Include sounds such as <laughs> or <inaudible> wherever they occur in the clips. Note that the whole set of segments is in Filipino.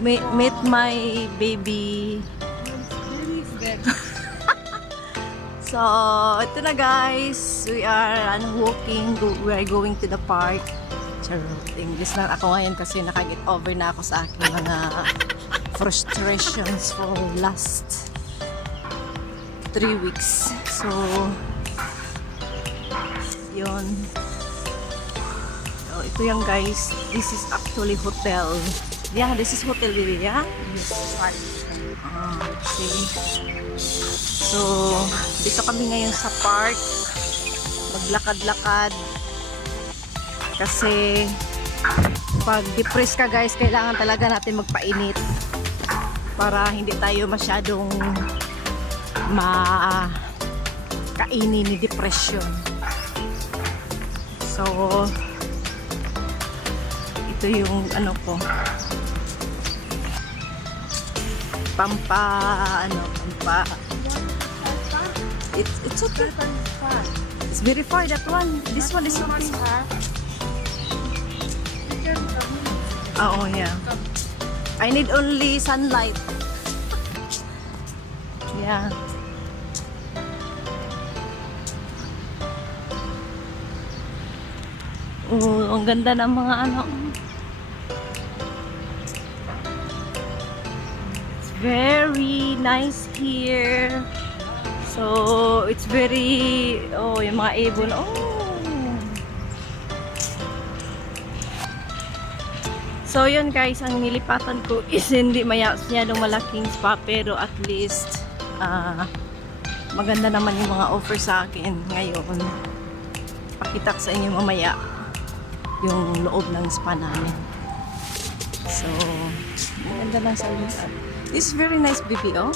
meet, meet my baby. <laughs> So, ito na guys. We are ano, walking. We are going to the park. Charot. English lang ako ngayon kasi nakaget over na ako sa aking mga <laughs> frustrations for last three weeks. So, yun. So, ito yung guys. This is actually hotel. Yeah, this is hotel. Yeah? Yes. Ah, okay. So, dito kami ngayon sa park. Maglakad-lakad. Kasi, pag depressed ka guys, kailangan talaga natin magpainit. Para hindi tayo masyadong ma kainin ni depression. So, ito yung ano ko. Pampa, ano, pampa, It's it's okay. It's very far that one. This one is okay. Oh yeah. I need only sunlight. Yeah. Oh, ang ganda ng mga ano. Very nice here. So, it's very, oh, yung mga ibon, oh. So, yun guys, ang nilipatan ko <laughs> is hindi masyadong malaking spa, pero at least, ah, maganda naman yung mga offer sa akin ngayon. Pakita ko sa inyo mamaya yung loob ng spa namin. So, maganda lang sa lugar. This is very nice, oh.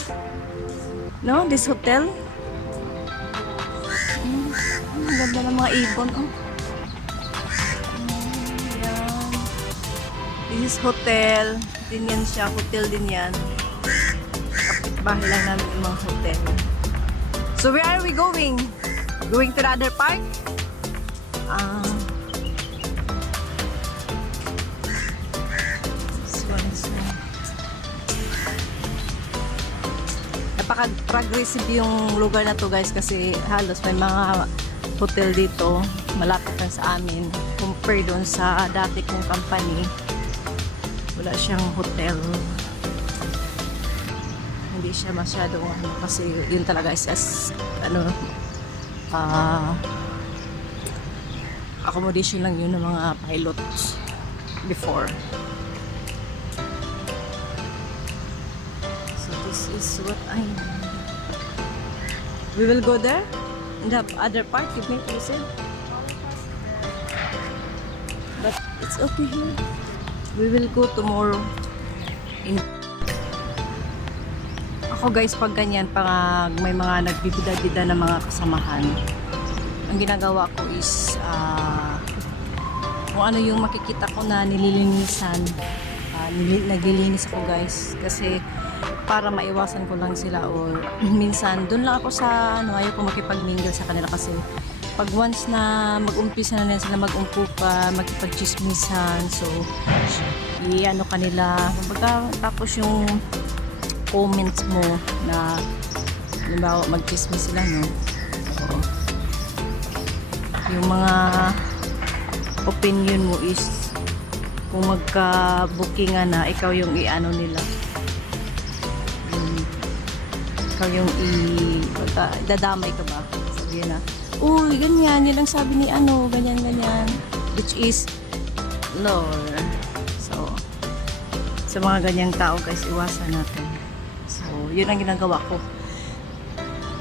No, this hotel. Mm, ang ganda ng mga ibon, oh. Mm. This is hotel. Din yan siya. Hotel din yan. Kapit-bahay lang namin yung mga hotel. So, where are we going? Going to the other park? Ah. this napaka-progressive yung lugar na to guys kasi halos may mga hotel dito malapit lang sa amin compare doon sa dati kong company. Wala siyang hotel. Hindi siya masyado ano kasi yun talaga is as ano ah accommodation lang yun ng mga pilots before this is what I We will go there in the other part you make you said. But it's okay here. We will go tomorrow. In Ako guys, pag ganyan, pag may mga nagbibida-bida na mga kasamahan, ang ginagawa ko is ah, kung ano yung makikita ko na nililinisan, nili- naglilinis ako guys. Kasi para maiwasan ko lang sila or <clears throat> minsan doon lang ako sa ano ayaw ko makipag-mingle sa kanila kasi pag once na mag-umpisa na nila sila mag-umpupa, makipag-chismisan so i-ano kanila. Kumbaga tapos yung comments mo na halimbawa mag-chismis sila no? Yung mga opinion mo is kung magka-bookingan na ikaw yung i-ano nila. Ikaw yung i dadamay ka ba? Sabihin na uy ganyan yun ang sabi ni ano ganyan ganyan. Which is lord so sa mga ganyang tao guys iwasan natin. So yun ang ginagawa ko.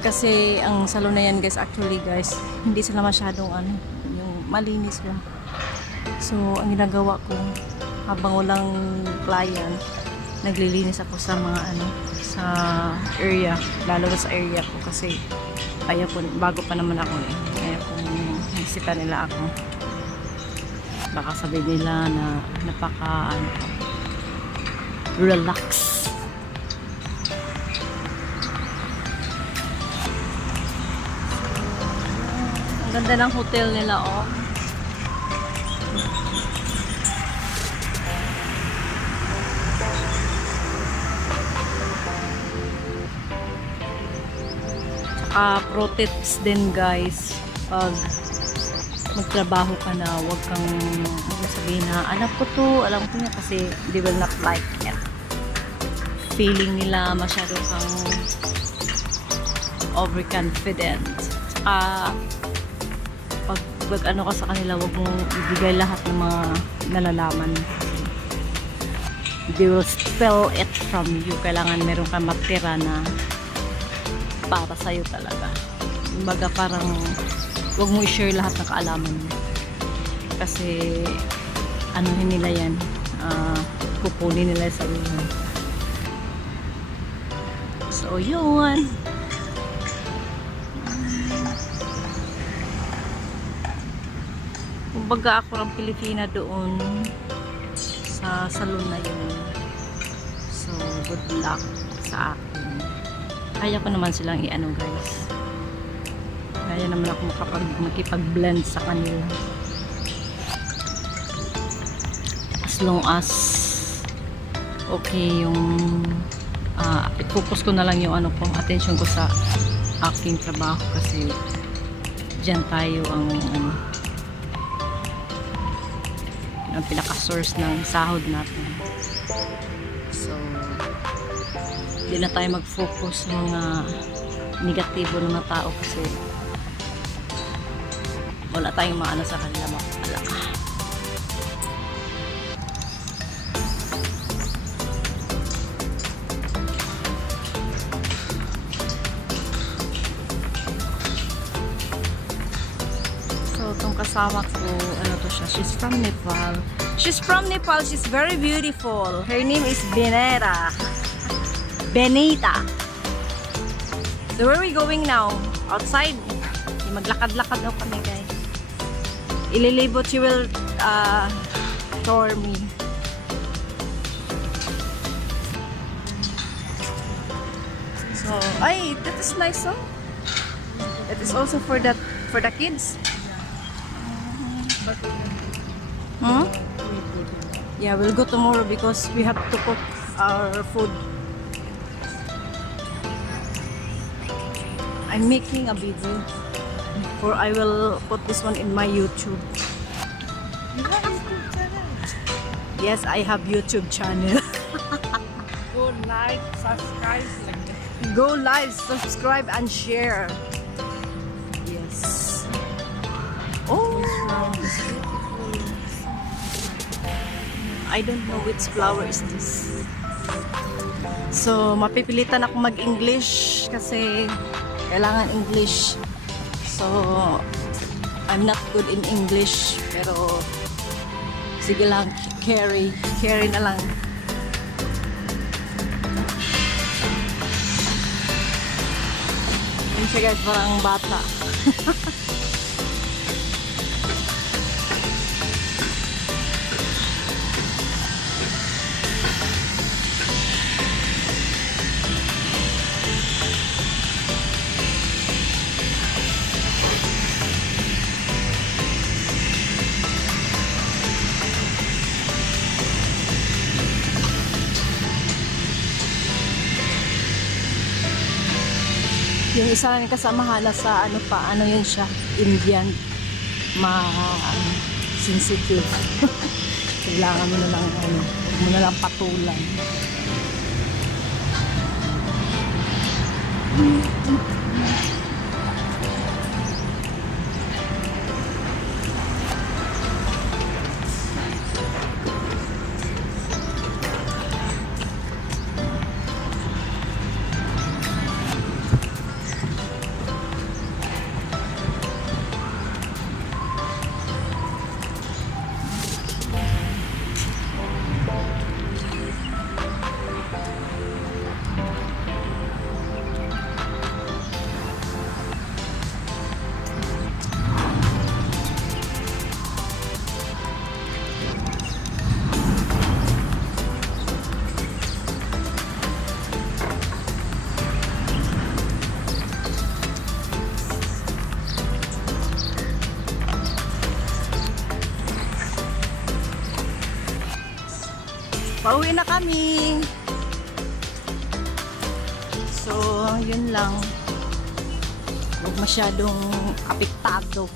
Kasi ang salon na yan guys actually guys hindi sila masyadong ano yung malinis lang so ang ginagawa ko habang walang client naglilinis ako sa mga ano sa area lalo na sa area ko kasi kaya po bago pa naman ako eh. Kaya kung bisita nila ako. Baka sabi nila na napaka ano, relax. Ang ganda ng hotel nila oh Tsaka protects din guys pag magtrabaho ka na, huwag kang sabihin na alam ko to, alam ko niya kasi they will not like it. Feeling nila masyado kang overconfident. Tsaka pag, pag ano ka sa kanila, huwag mong ibigay lahat ng mga nalalaman. They will spell it from you. Kailangan meron kang matira na para sa'yo talaga. Kumbaga parang huwag mo i-share lahat ng kaalaman mo. Kasi ano nila yan, ah, kukunin nila sa iyo. So, yun. Kumbaga ako ang Pilipina doon sa salon na yun. So, good luck sa akin. Kaya ko naman silang i-ano guys. Kaya naman ako makapag makipag-blend sa kanila. As long as okay yung ah i-focus ko na lang yung ano ko, attention ko sa aking trabaho kasi dyan tayo ang ano, ang pinaka-source ng sahod natin. Hindi na tayo mag-focus sa mga negatibo ng mga tao kasi wala tayong maano sa kanila mapala. So, itong kasama ko, ano to siya, she's from Nepal. She's from Nepal, she's very beautiful. Her name is Benera. Benita. So, where are we going now? Outside? Maglakad-lakad daw kami, guys. Ililibot, she will uh, tour me. So, ay, that is nice, oh. It is also for that for the kids. Hmm? Yeah, we'll go tomorrow because we have to cook our food. I'm making a video or I will put this one in my YouTube. You have YouTube channel. Yes, I have YouTube channel. <laughs> Go like, subscribe. Go live, subscribe and share. Yes. Oh, I don't know which flower is this. So, mapipilitan ako mag-English kasi kailangan English. So, I'm not good in English pero sige lang, carry. Carry na lang. Yun siya guys, parang bata. <laughs> isa namin kasamahan sa ano pa, ano yun siya, Indian. Ma, ano, sensitive. <laughs> Kailangan mo na lang, ano, mo na lang patulan. Pauwi na kami. So, yun lang. huwag masyadong apektado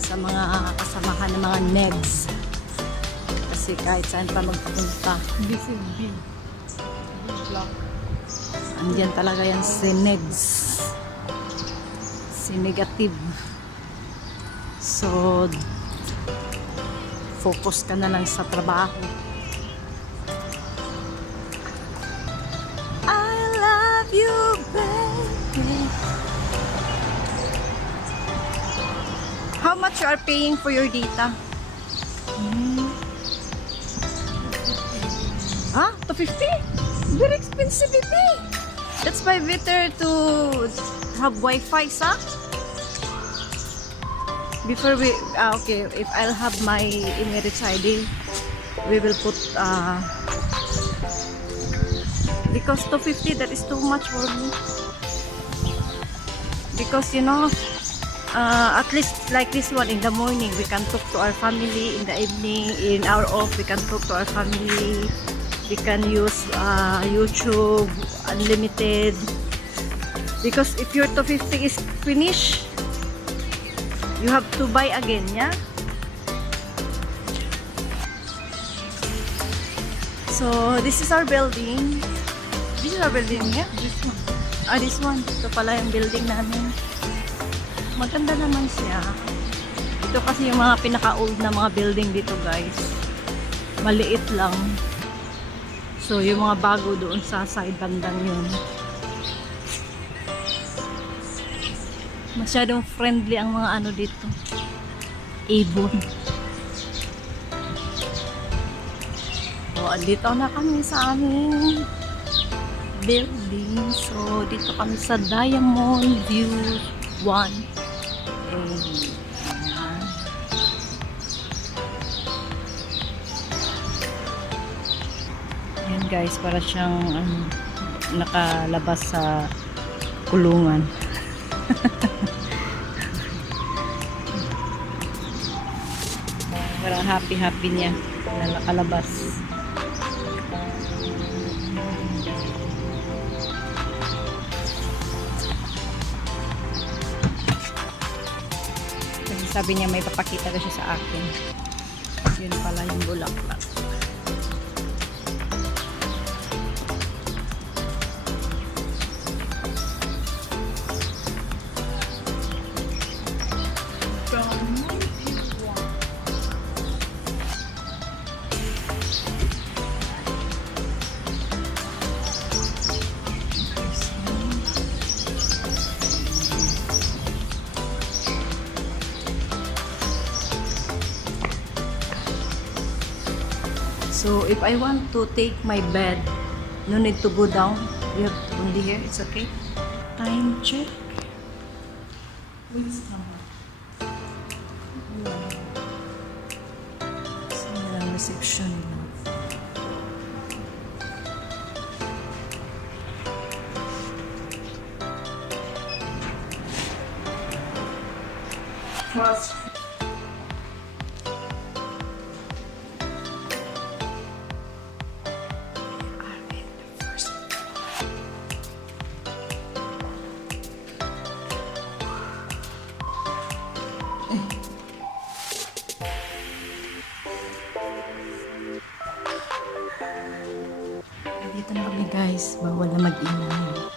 sa mga kasamahan ng mga negs. Kasi kahit saan pa magpunta, This is B. Block. andyan talaga yan si negs. Si negative. So, focus ka na lang sa trabaho. How much you are paying for your data? Ah, 250? Very expensive it eh. That's why better to have Wi-Fi, sa? Before we, ah, okay, if I'll have my Emirates ID, we will put, uh, because 250, that is too much for me. Because, you know, uh, at least like this one in the morning, we can talk to our family. In the evening, in our off, we can talk to our family. We can use uh, YouTube unlimited. Because if your 250 is finished, you have to buy again, yeah? So, this is our building. This is our building, yeah? This one. Ah, this one. Ito pala yung building namin. Maganda naman siya. Ito kasi yung mga pinaka-old na mga building dito, guys. Maliit lang. So, yung mga bago doon sa side bandang yun. Masyadong friendly ang mga ano dito. Ibon. So, andito na kami sa aming building. So, dito kami sa Diamond View 1. Ayan. Ayan guys, para siyang ano, nakalabas sa kulungan. <laughs> Parang happy-happy niya na nakalabas. Sabi niya may papakita daw siya sa akin. Yun pala yung bulaklak. So if I want to take my bed, no need to go down. We have to only here. It's okay. Time check. Which number? Saan na reception mo? First. Dito na kami guys. Bawal na mag-ingay.